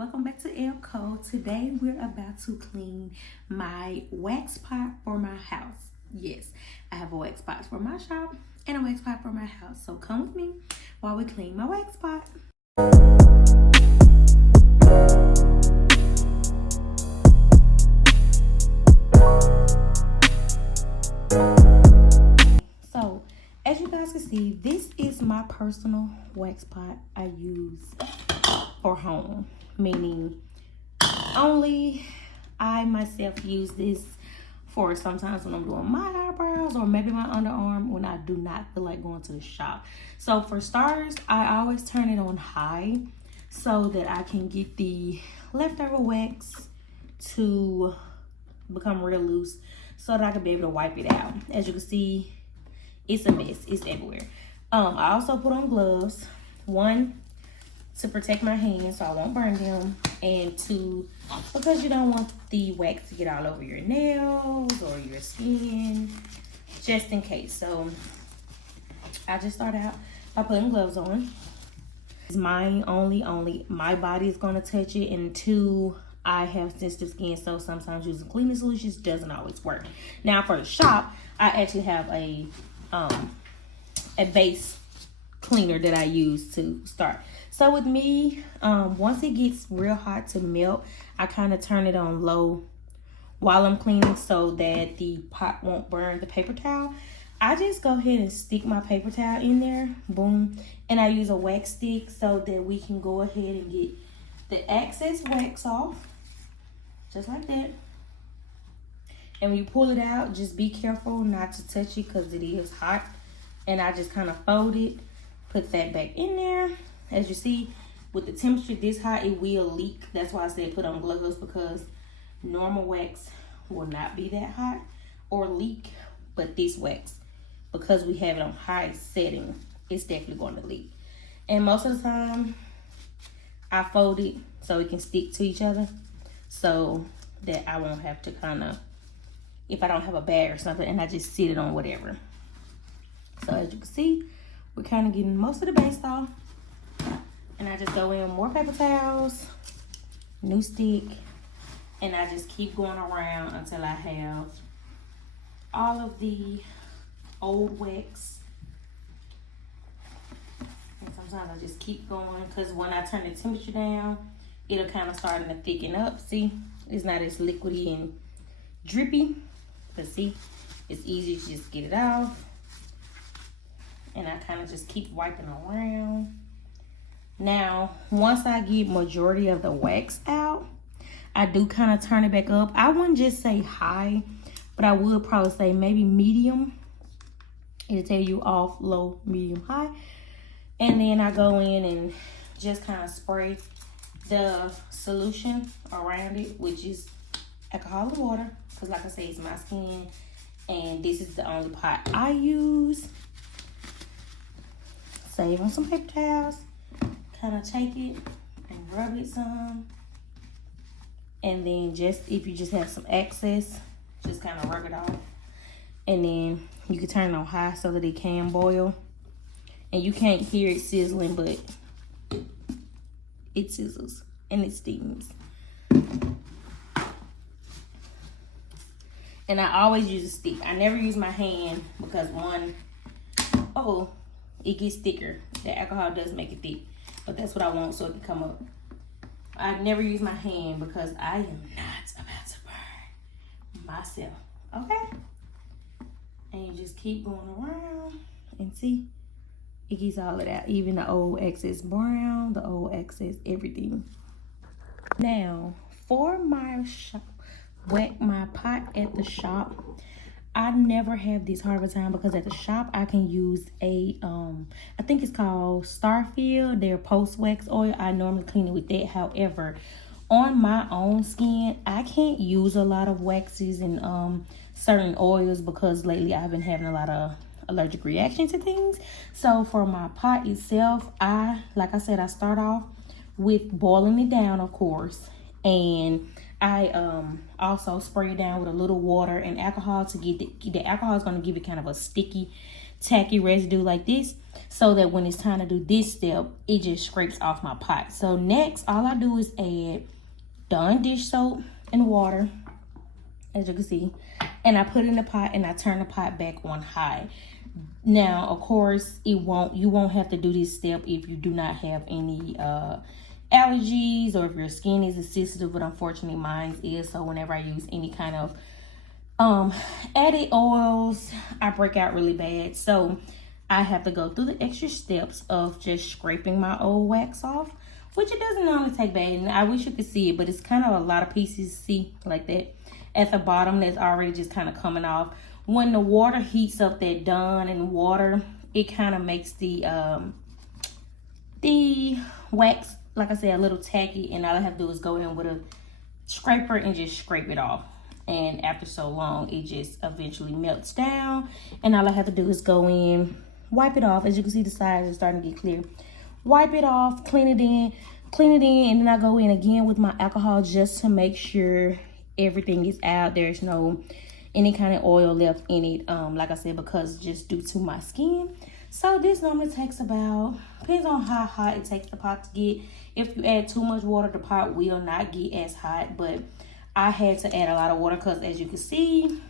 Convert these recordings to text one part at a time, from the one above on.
welcome back to Elko. Today we're about to clean my wax pot for my house. Yes, I have a wax pot for my shop and a wax pot for my house. So come with me while we clean my wax pot. So as you guys can see, this is my personal wax pot I use for home, meaning only I myself use this for sometimes when I'm doing my eyebrows or maybe my underarm when I do not feel like going to the shop. So for starters, I always turn it on high so that I can get the leftover wax to become real loose so that I can be able to wipe it out. As you can see, it's a mess. It's everywhere. I also put on gloves. One, to protect my hands so I won't burn them, and two, because you don't want the wax to get all over your nails or your skin, just in case. So I just start out by putting gloves on. It's mine only my body is going to touch it, and two, I have sensitive skin, so sometimes using cleaning solutions doesn't always work. Now for the shop, I actually have a base cleaner that I use to start. So with me, once it gets real hot to melt, I kind of turn it on low while I'm cleaning so that the pot won't burn the paper towel. I just go ahead and stick my paper towel in there, boom, and I use a wax stick so that we can go ahead and get the excess wax off, just like that. And when you pull it out, just be careful not to touch it because it is hot. And I just kind of fold it, put that back in there. As you see, with the temperature this high, it will leak. That's why I said put on gloves, because normal wax will not be that hot or leak. But this wax, because we have it on high setting, it's definitely going to leak. And most of the time, I fold it so it can stick to each other so that I won't have to kind of, if I don't have a bag or something, and I just sit it on whatever. So as you can see, we're kind of getting most of the base off. And I just go in with more paper towels, new stick, and I just keep going around until I have all of the old wax. And sometimes I just keep going, because when I turn the temperature down, it'll kind of start to thicken up. See, it's not as liquidy and drippy, but see, it's easy to just get it off. And I kind of just keep wiping around. Now, once I get majority of the wax out, I do kind of turn it back up. I wouldn't just say high, but I would probably say maybe medium. It'll tell you off, low, medium, high. And then I go in and just kind of spray the solution around it, which is alcohol and water. Because like I say, it's my skin. And this is the only pot I use. Save on some paper towels. Kind of take it and rub it some. And then just, if you just have some excess, just kind of rub it off. And then you can turn it on high so that it can boil. And you can't hear it sizzling, but it sizzles and it steams. And I always use a stick. I never use my hand because one, it gets thicker. The alcohol does make it thick. But that's what I want so it can come up. I never use my hand because I am not about to burn myself. Okay? And you just keep going around and see, it gets all of that. Even the old excess brown, the old excess everything. Now, for my shop, my pot at the shop, I never have this hard of a time because at the shop I can use a I think it's called Starfield, their post wax oil. I normally clean it with that. However, on my own skin, I can't use a lot of waxes and certain oils because lately I've been having a lot of allergic reactions to things. So for my pot itself, like I said, I start off with boiling it down, of course, and I also spray it down with a little water and alcohol to get the alcohol is going to give it kind of a sticky tacky residue like this, so that when it's time to do this step, it just scrapes off my pot. So next, all I do is add Dawn dish soap and water, as you can see, and I put it in the pot and I turn the pot back on high. Now, of course, you won't have to do this step if you do not have any allergies or if your skin is sensitive, but unfortunately mine is. So whenever I use any kind of added oils, I break out really bad. So I have to go through the extra steps of just scraping my old wax off, which it doesn't normally take bad. And I wish you could see it, but it's kind of a lot of pieces, see, like that at the bottom that's already just kind of coming off. When the water heats up that Dawn and water, it kind of makes the wax, like I said, a little tacky, and all I have to do is go in with a scraper and just scrape it off. And after so long, it just eventually melts down, and all I have to do is go in, wipe it off. As you can see, the sides are starting to get clear. Wipe it off, clean it in, and then I go in again with my alcohol just to make sure everything is out. There's no any kind of oil left in it, like I said, because just due to my skin. So this normally takes about, depends on how hot it takes the pot to get. If you add too much water, the pot will not get as hot, but I had to add a lot of water because, as you can see,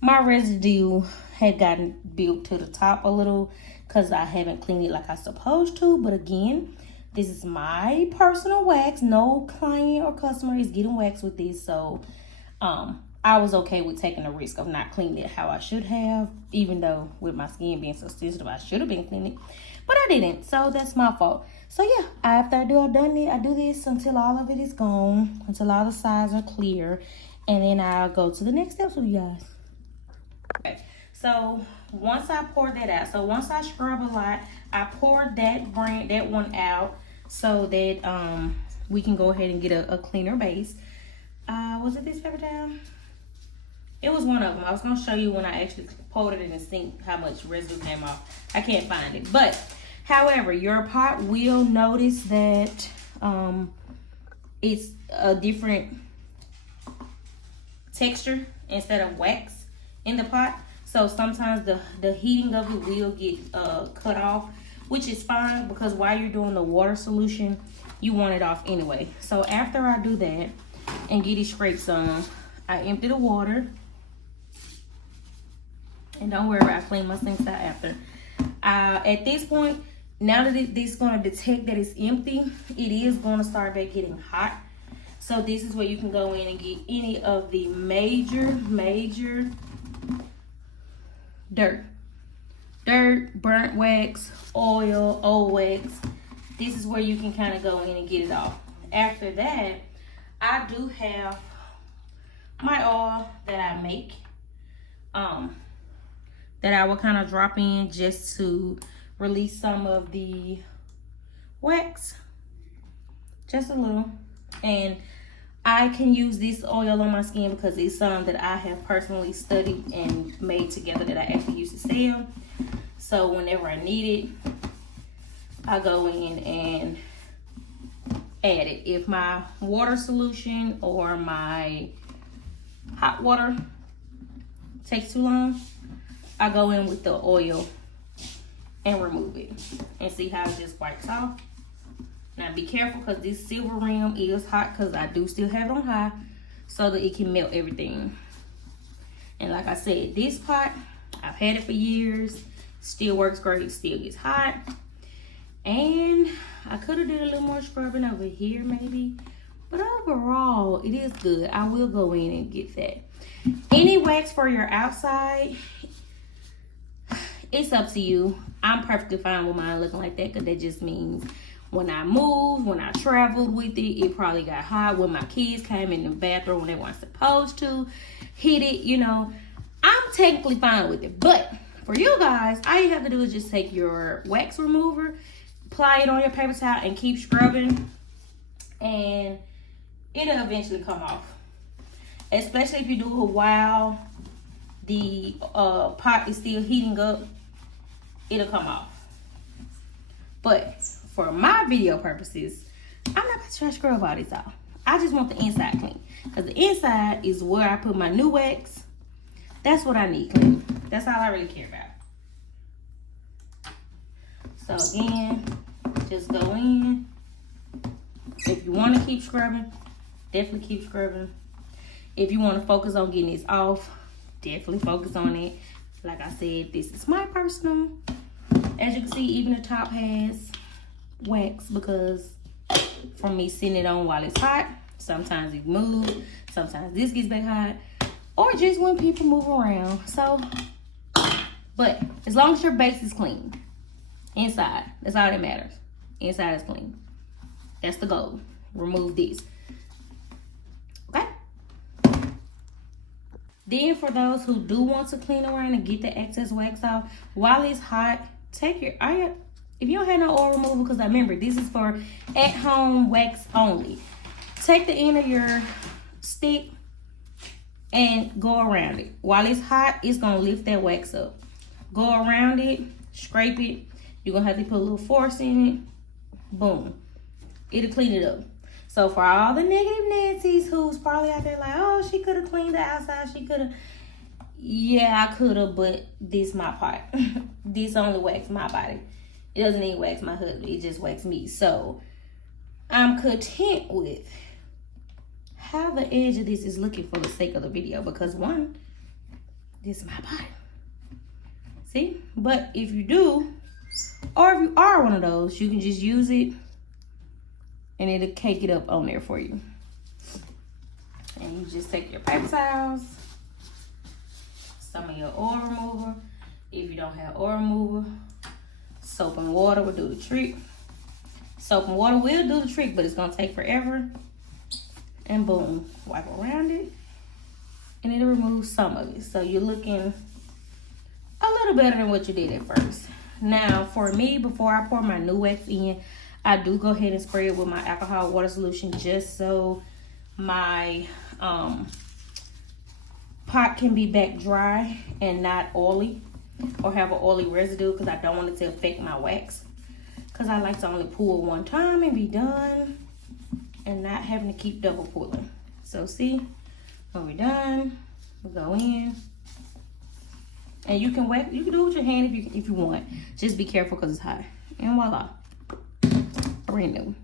my residue had gotten built to the top a little because I haven't cleaned it like I supposed to. But again, this is my personal wax. No client or customer is getting wax with this. So I was okay with taking the risk of not cleaning it how I should have, even though with my skin being so sensitive, I should have been cleaning it, but I didn't. So that's my fault. So yeah, after I do this until all of it is gone, until all the sides are clear, and then I'll go to the next steps with you guys. Okay, so once I pour that out, so once I scrub a lot, I pour that one out so that we can go ahead and get a cleaner base. Was it this paper towel? It was one of them. I was going to show you when I actually poured it in the sink how much residue came off. I can't find it. But, however, your pot will notice that it's a different texture instead of wax in the pot. So, sometimes the heating of it will get cut off, which is fine because while you're doing the water solution, you want it off anyway. So, after I do that and get it scraped some, I empty the water. And don't worry, I clean my sinks out after. At this point, now that it's going to detect that it's empty, it is going to start back getting hot. So this is where you can go in and get any of the major dirt, burnt wax, oil, old wax. This is where you can kind of go in and get it off. After that, I do have my oil that I make, that I will kind of drop in just to release some of the wax, just a little. And I can use this oil on my skin because it's some that I have personally studied and made together that I actually use to sell. So whenever I need it, I go in and add it. If my water solution or my hot water takes too long, I go in with the oil and remove it and see how it just wipes off. Now be careful because this silver rim is hot because I do still have it on high so that it can melt everything. And like I said, this pot, I've had it for years, still works great, still gets hot. And I could have did a little more scrubbing over here maybe, but overall it is good. I will go in and get that. Any wax for your outside, it's up to you. I'm perfectly fine with mine looking like that because that just means when I moved, when I traveled with it, it probably got hot. When my kids came in the bathroom when they weren't supposed to, hit it, you know. I'm technically fine with it. But for you guys, all you have to do is just take your wax remover, apply it on your paper towel, and keep scrubbing. And it'll eventually come off. Especially if you do it while the pot is still heating up, it'll come off. But for my video purposes, I'm not going to try to scrub all this off. I just want the inside clean. Because the inside is where I put my new wax. That's what I need clean. That's all I really care about. So again, just go in. If you want to keep scrubbing, definitely keep scrubbing. If you want to focus on getting this off, definitely focus on it. Like I said, this is my personal. As you can see, even the top has wax because from me sitting it on while it's hot, sometimes it moves, sometimes this gets back hot, or just when people move around. So, but as long as your base is clean, inside, that's all that matters. Inside is clean. That's the goal. Remove this. Okay? Then for those who do want to clean around and get the excess wax off, while it's hot, take your, if you don't have no oil remover, because I remember this is for at-home wax only. Take the end of your stick and go around it. While it's hot, it's gonna lift that wax up. Go around it, scrape it. You're gonna have to put a little force in it. Boom. It'll clean it up. So for all the negative Nancy's who's probably out there like, oh, she could have cleaned the outside, she could have. Yeah, I could have, but this my part. This only wax my body. It doesn't even wax my husband. It just wax me. So I'm content with how the edge of this is looking for the sake of the video. Because one, this is my body. See? But if you do, or if you are one of those, you can just use it and it'll cake it up on there for you. And you just take your paper towels, some of your oil remover. If you don't have oil remover, soap and water will do the trick. Soap and water will do the trick, but it's gonna take forever. And boom, wipe around it, and it'll remove some of it. So you're looking a little better than what you did at first. Now, for me, before I pour my new wax in, I do go ahead and spray it with my alcohol water solution just so my pot can be back dry and not oily or have an oily residue, because I don't want it to affect my wax. Because I like to only pull one time and be done and not having to keep double pulling. So see, when we're done, we go in. And you can wax, you can do it with your hand if you want. Just be careful because it's hot. And voila. Brand new.